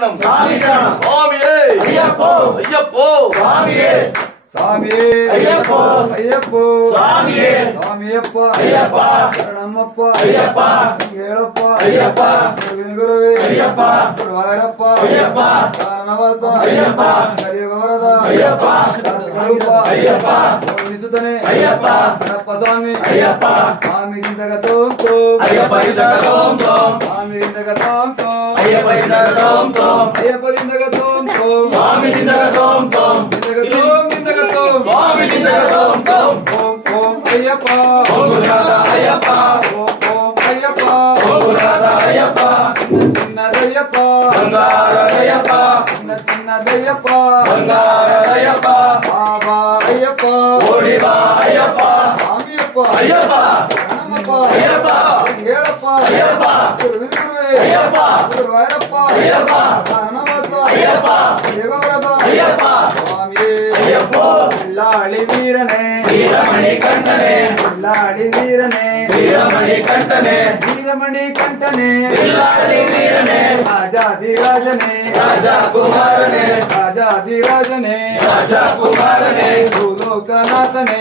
சரணம் சாமி சரணம் சுவாமியே ஐயப்போ ஐயப்போ சாமியே சாமியே ஐயப்போ ஐயப்போ சாமியே சாமியப்பா ஐயப்பா சரணமப்பா ஐயப்பா ஏಳப்பா ஐயப்பா ಗುರುವೇ ஐயப்பா ಗುರುವಾಯರಪ್ಪ ஐயப்பா ಕಾರಣವಾಸ ஐயப்பா ಕಲಿಯುಗವರದ ஐயப்பா ಕಾರ್ತಿಕರೂಪ ஐயப்பா ಉಳಿಸುತ್ತನೆ ஐயப்பா ಗಣಪ ಸ್ವಾಮಿ ஐயப்பா ಸ್ವಾಮಿಗಿಂದಗ ತೋಂ ತೋಂ ஐயப்பದಿಂದக தோம் தோம் ಸ್ವಾಮಿಗಿಂದಗ ತೋಂ ತೋಂ ஐயப்பದಿಂದக தோம் தோம் ಅಯ್ಯಪ್ಪದಿಂದಗ ತೋಂ ತೋಂ சுவாமிದಿಂದக தோம் தோம் ನಿಂದಗ ತೋಂ சுவாமிದಿಂದக தோம் தோம் ಓಂ ಓಂ ಅಯ್ಯಪ್ಪ ஓம் குருநாத ஐயப்பா ಓಂ ಓಂ ಅಯ್ಯಪ್ಪ ஓம் குருநாத ஐயப்பா ಚಿನ್ನದಯ್ಯಪ್ಪ ಬಂಗಾರ ஐயப்பா ಚಿನ್ನದಯ್ಯಪ್ಪ ಬಂಗಾರ ஐயப்பா ಬಾಬಾ ಅಯ್ಯಪ್ಪ ஓடி வா ஐயப்பா ಸ್ವಾಮಿಯಪ್ಪ ஐயப்பா ಗಣಮಪ್ಪ ஐயப்பா ಹೇಳಪ್ಪ ஐயப்பா ಗುರುವೇ ஐயப்பா ಗುರುವಾಯರಪ್ಪ ஐயப்பா ಕಾರಣವಾಸ ஐயப்பா ದೇವವರದ ஐயப்பா ಸ್ವಾಮಿಯೇ ஐயப்போ உள்ளாಳಿ ವೀರನೇ வீரமணி கண்டனே உள்ளಾಳಿ ವೀರನೇ வீரமணி கண்டனே ವೀರಮಣಿ ಕಂಠನೇ வில்லாளி வீரனே ರಾಜಾಧಿರಾಜನೇ ராஜா குமாரனே ರಾಜಾಧಿರಾಜನೇ ராஜா குமாரனே ಭೂಲೋಕನಾಥನೇ